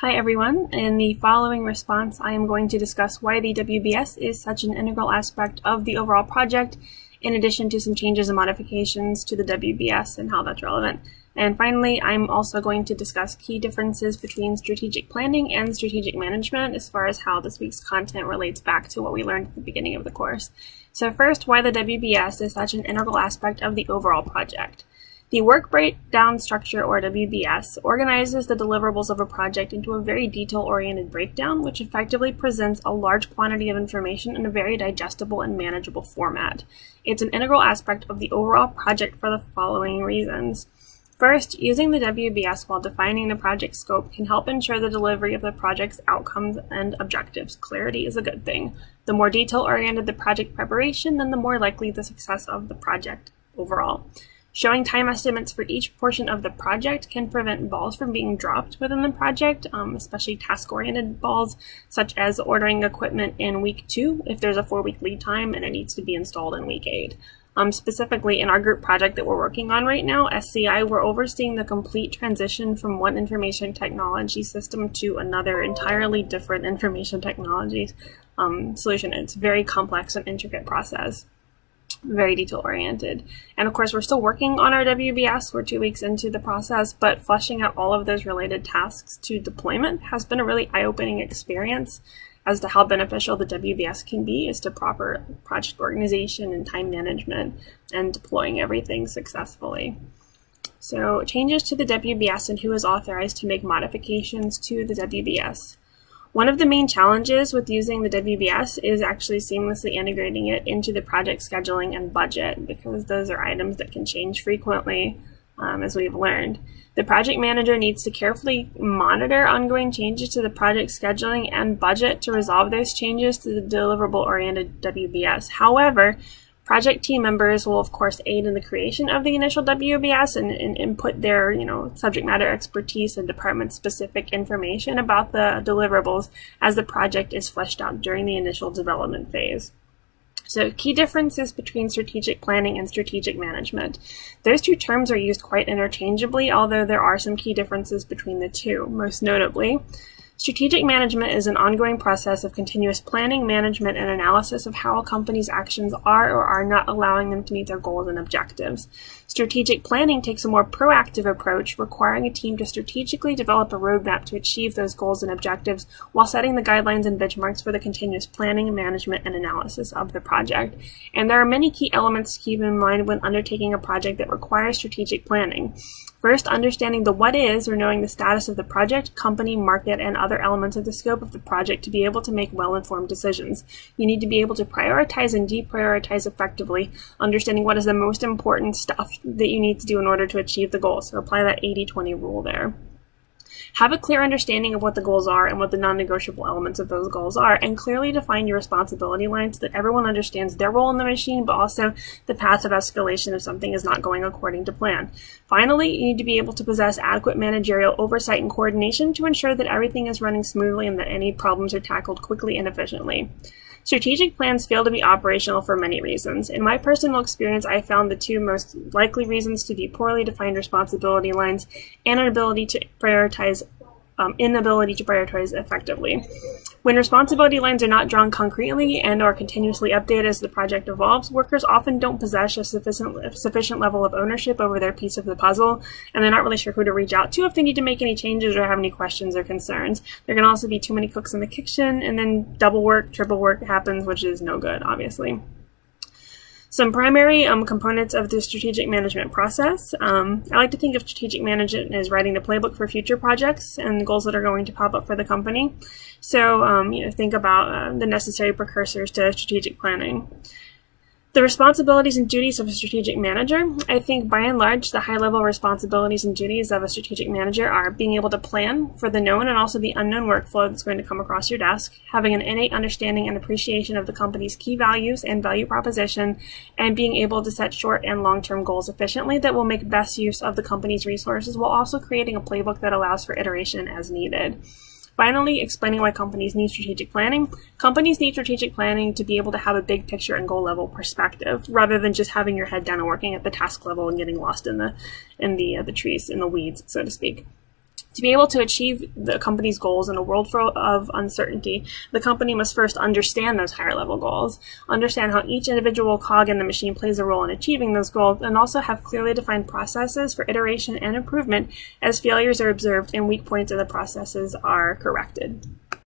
Hi everyone. In the following response, I am going to discuss why the WBS is such an integral aspect of the overall project, in addition to some changes and modifications to the WBS and how that's relevant. And finally, I'm also going to discuss key differences between strategic planning and strategic management as far as how this week's content relates back to what we learned at the beginning of the course. So first, why the WBS is such an integral aspect of the overall project. The Work Breakdown Structure, or WBS, organizes the deliverables of a project into a very detail-oriented breakdown, which effectively presents a large quantity of information in a very digestible and manageable format. It's an integral aspect of the overall project for the following reasons. First, using the WBS while defining the project scope can help ensure the delivery of the project's outcomes and objectives. Clarity is a good thing. The more detail-oriented the project preparation, then the more likely the success of the project overall. Showing time estimates for each portion of the project can prevent balls from being dropped within the project, especially task-oriented balls, such as ordering equipment in week 2 if there's a 4-week lead time and it needs to be installed in week 8. Specifically, in our group project that we're working on right now, SCI, we're overseeing the complete transition from one information technology system to another entirely different information technology solution. It's a very complex and intricate process. Very detail-oriented. And of course, we're still working on our WBS. We're 2 weeks into the process, but fleshing out all of those related tasks to deployment has been a really eye-opening experience as to how beneficial the WBS can be as to proper project organization and time management and deploying everything successfully. So, changes to the WBS and who is authorized to make modifications to the WBS. One of the main challenges with using the WBS is actually seamlessly integrating it into the project scheduling and budget, because those are items that can change frequently, as we've learned. The project manager needs to carefully monitor ongoing changes to the project scheduling and budget to resolve those changes to the deliverable-oriented WBS. However, project team members will, of course, aid in the creation of the initial WBS and input their, subject matter expertise and department-specific information about the deliverables as the project is fleshed out during the initial development phase. So, key differences between strategic planning and strategic management. Those two terms are used quite interchangeably, although there are some key differences between the two. Most notably, strategic management is an ongoing process of continuous planning, management, and analysis of how a company's actions are or are not allowing them to meet their goals and objectives. Strategic planning takes a more proactive approach, requiring a team to strategically develop a roadmap to achieve those goals and objectives while setting the guidelines and benchmarks for the continuous planning, management, and analysis of the project. And there are many key elements to keep in mind when undertaking a project that requires strategic planning. First, understanding the what is, or knowing the status of the project, company, market, and other elements of the scope of the project to be able to make well-informed decisions. You need to be able to prioritize and deprioritize effectively, understanding what is the most important stuff that you need to do in order to achieve the goal. So apply that 80-20 rule there. Have a clear understanding of what the goals are and what the non-negotiable elements of those goals are, and clearly define your responsibility lines so that everyone understands their role in the machine, but also the path of escalation if something is not going according to plan. Finally, you need to be able to possess adequate managerial oversight and coordination to ensure that everything is running smoothly and that any problems are tackled quickly and efficiently. Strategic plans fail to be operational for many reasons. In my personal experience, I found the two most likely reasons to be poorly defined responsibility lines and inability to prioritize effectively. When responsibility lines are not drawn concretely and are continuously updated as the project evolves, workers often don't possess a sufficient level of ownership over their piece of the puzzle, and they're not really sure who to reach out to if they need to make any changes or have any questions or concerns. There can also be too many cooks in the kitchen, and then double work, triple work happens, which is no good, obviously. Some primary components of the strategic management process. I like to think of strategic management as writing the playbook for future projects and the goals that are going to pop up for the company. So, think about the necessary precursors to strategic planning. The responsibilities and duties of a strategic manager. I think by and large, the high-level responsibilities and duties of a strategic manager are being able to plan for the known and also the unknown workflow that's going to come across your desk, having an innate understanding and appreciation of the company's key values and value proposition, and being able to set short and long-term goals efficiently that will make best use of the company's resources while also creating a playbook that allows for iteration as needed. Finally, explaining why companies need strategic planning. Companies need strategic planning to be able to have a big picture and goal level perspective, rather than just having your head down and working at the task level and getting lost in the trees, in the weeds, so to speak. To be able to achieve the company's goals in a world of uncertainty, the company must first understand those higher level goals, understand how each individual cog in the machine plays a role in achieving those goals, and also have clearly defined processes for iteration and improvement as failures are observed and weak points in the processes are corrected.